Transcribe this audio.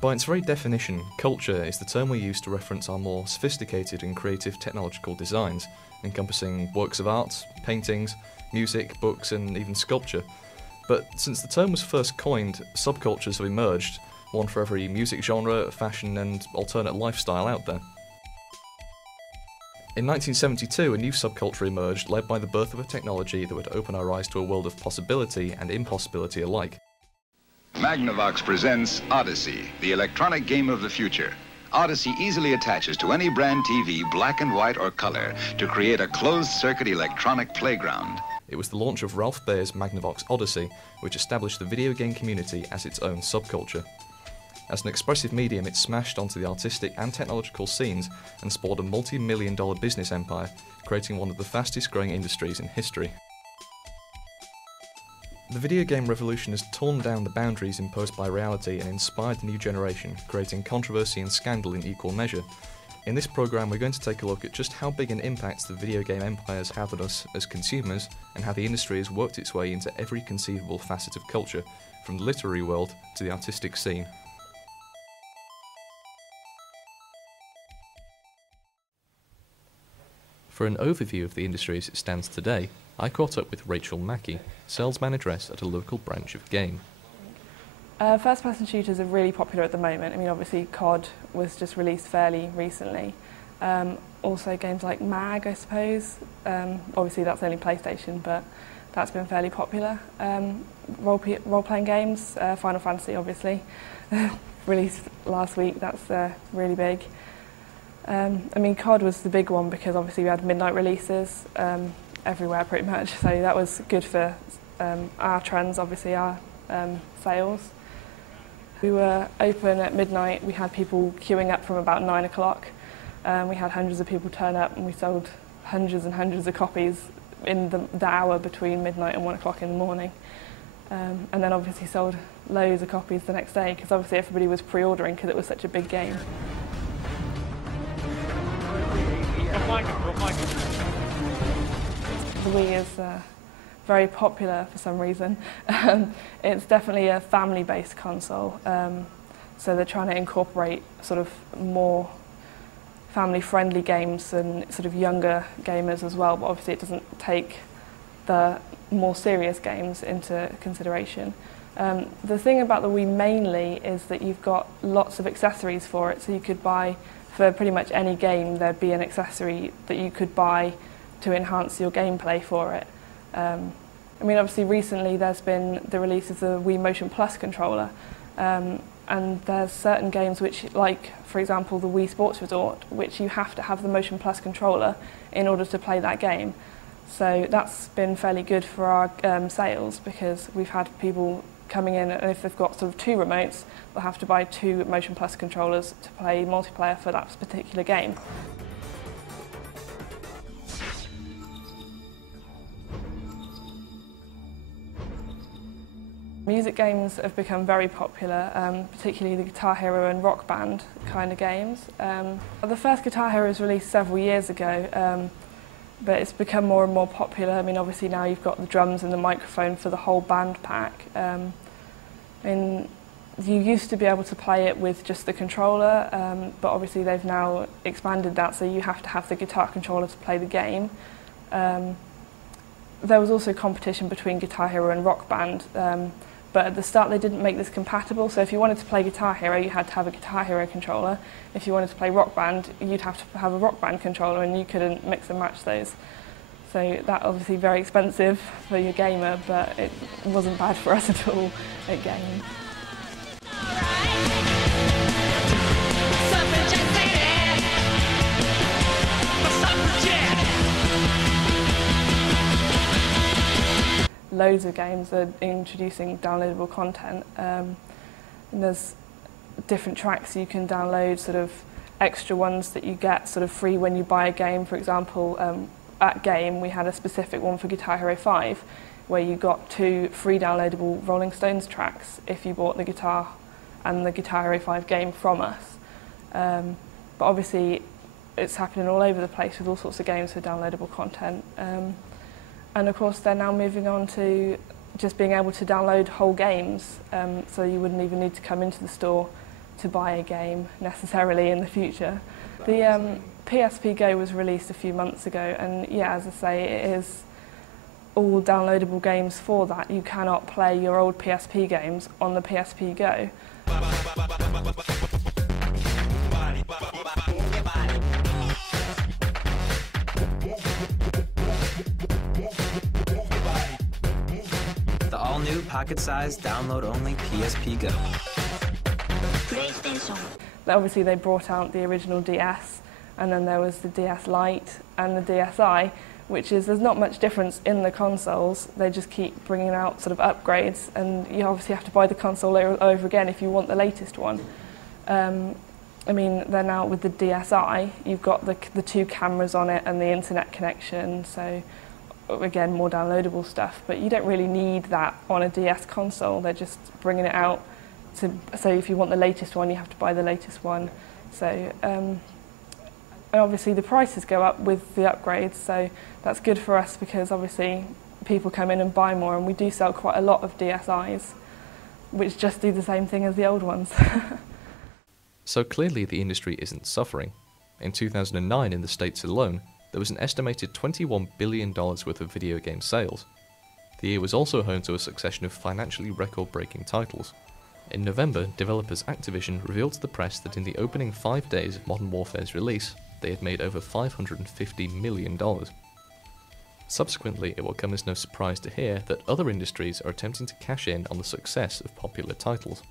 By its very definition, culture is the term we use to reference our more sophisticated and creative technological designs, encompassing works of art, paintings, music, books and even sculpture. But since the term was first coined, subcultures have emerged, one for every music genre, fashion and alternate lifestyle out there. In 1972, a new subculture emerged, led by the birth of a technology that would open our eyes to a world of possibility and impossibility alike. Magnavox presents Odyssey, the electronic game of the future. Odyssey easily attaches to any brand TV, black and white or color, to create a closed-circuit electronic playground. It was the launch of Ralph Baer's Magnavox Odyssey, which established the video game community as its own subculture. As an expressive medium, it smashed onto the artistic and technological scenes and spawned a multi-million-dollar business empire, creating one of the fastest-growing industries in history. The video game revolution has torn down the boundaries imposed by reality and inspired the new generation, creating controversy and scandal in equal measure. In this programme, we're going to take a look at just how big an impact the video game empires have on us as consumers, and how the industry has worked its way into every conceivable facet of culture, from the literary world to the artistic scene. For an overview of the industry as it stands today, I caught up with Rachel Mackey, sales manageress at a local branch of Game. First-person shooters are really popular at the moment. I mean, obviously COD was just released fairly recently. Also games like MAG, I suppose. Obviously that's only PlayStation, but that's been fairly popular. Role-playing games, Final Fantasy obviously, released last week, that's really big. I mean, COD was the big one because obviously we had midnight releases everywhere pretty much, so that was good for our trends, obviously our sales. We were open at midnight, we had people queuing up from about 9 o'clock. We had hundreds of people turn up and we sold hundreds and hundreds of copies in the hour between midnight and 1 o'clock in the morning. And then obviously sold loads of copies the next day because obviously everybody was pre-ordering because it was such a big game. The Wii is very popular for some reason. It's definitely a family-based console, so they're trying to incorporate sort of more family-friendly games and sort of younger gamers as well, but obviously it doesn't take the more serious games into consideration. The thing about the Wii mainly is that you've got lots of accessories for it, so you could buy, for pretty much any game, there'd be an accessory that you could buy to enhance your gameplay for it. I mean, obviously recently there's been the release of the Wii Motion Plus controller, and there's certain games which, like for example the Wii Sports Resort, which you have to have the Motion Plus controller in order to play that game. So that's been fairly good for our sales, because we've had people coming in, and if they've got sort of 2 remotes, they'll have to buy 2 Motion Plus controllers to play multiplayer for that particular game. Music games have become very popular, particularly the Guitar Hero and Rock Band kind of games. The first Guitar Hero was released several years ago, but it's become more and more popular. I mean, obviously now you've got the drums and the microphone for the whole band pack. And you used to be able to play it with just the controller, but obviously they've now expanded that, so you have to have the guitar controller to play the game. There was also competition between Guitar Hero and Rock Band, but But at the start they didn't make this compatible, so if you wanted to play Guitar Hero you had to have a Guitar Hero controller. If you wanted to play Rock Band you'd have to have a Rock Band controller, and you couldn't mix and match those. So that obviously very expensive for your gamer, but it wasn't bad for us at all at gaming. Loads of games are introducing downloadable content. And there's different tracks you can download, sort of extra ones that you get sort of free when you buy a game. For example, at Game we had a specific one for Guitar Hero 5 where you got 2 free downloadable Rolling Stones tracks if you bought the guitar and the Guitar Hero 5 game from us. But obviously it's happening all over the place with all sorts of games for downloadable content. And of course they're now moving on to just being able to download whole games, so you wouldn't even need to come into the store to buy a game necessarily in the future. The PSP Go was released a few months ago, and yeah, as I say, it is all downloadable games for that. You cannot play your old PSP games on the PSP Go. The all-new pocket-sized, download-only PSP Go. Obviously they brought out the original DS, and then there was the DS Lite and the DSi, which is, there's not much difference in the consoles. They just keep bringing out sort of upgrades, and you obviously have to buy the console over again if you want the latest one. I mean, then now with the DSi, you've got the 2 cameras on it and the internet connection, so again, more downloadable stuff, but you don't really need that on a DS console. They're just bringing it out to, so if you want the latest one, you have to buy the latest one. So, and obviously the prices go up with the upgrades, so that's good for us because obviously people come in and buy more, and we do sell quite a lot of DSIs, which just do the same thing as the old ones. So clearly the industry isn't suffering. In 2009 in the States alone, there was an estimated $21 billion worth of video game sales. The year was also home to a succession of financially record-breaking titles. In November, developers Activision revealed to the press that in the opening 5 days of Modern Warfare's release, they had made over $550 million. Subsequently, it will come as no surprise to hear that other industries are attempting to cash in on the success of popular titles.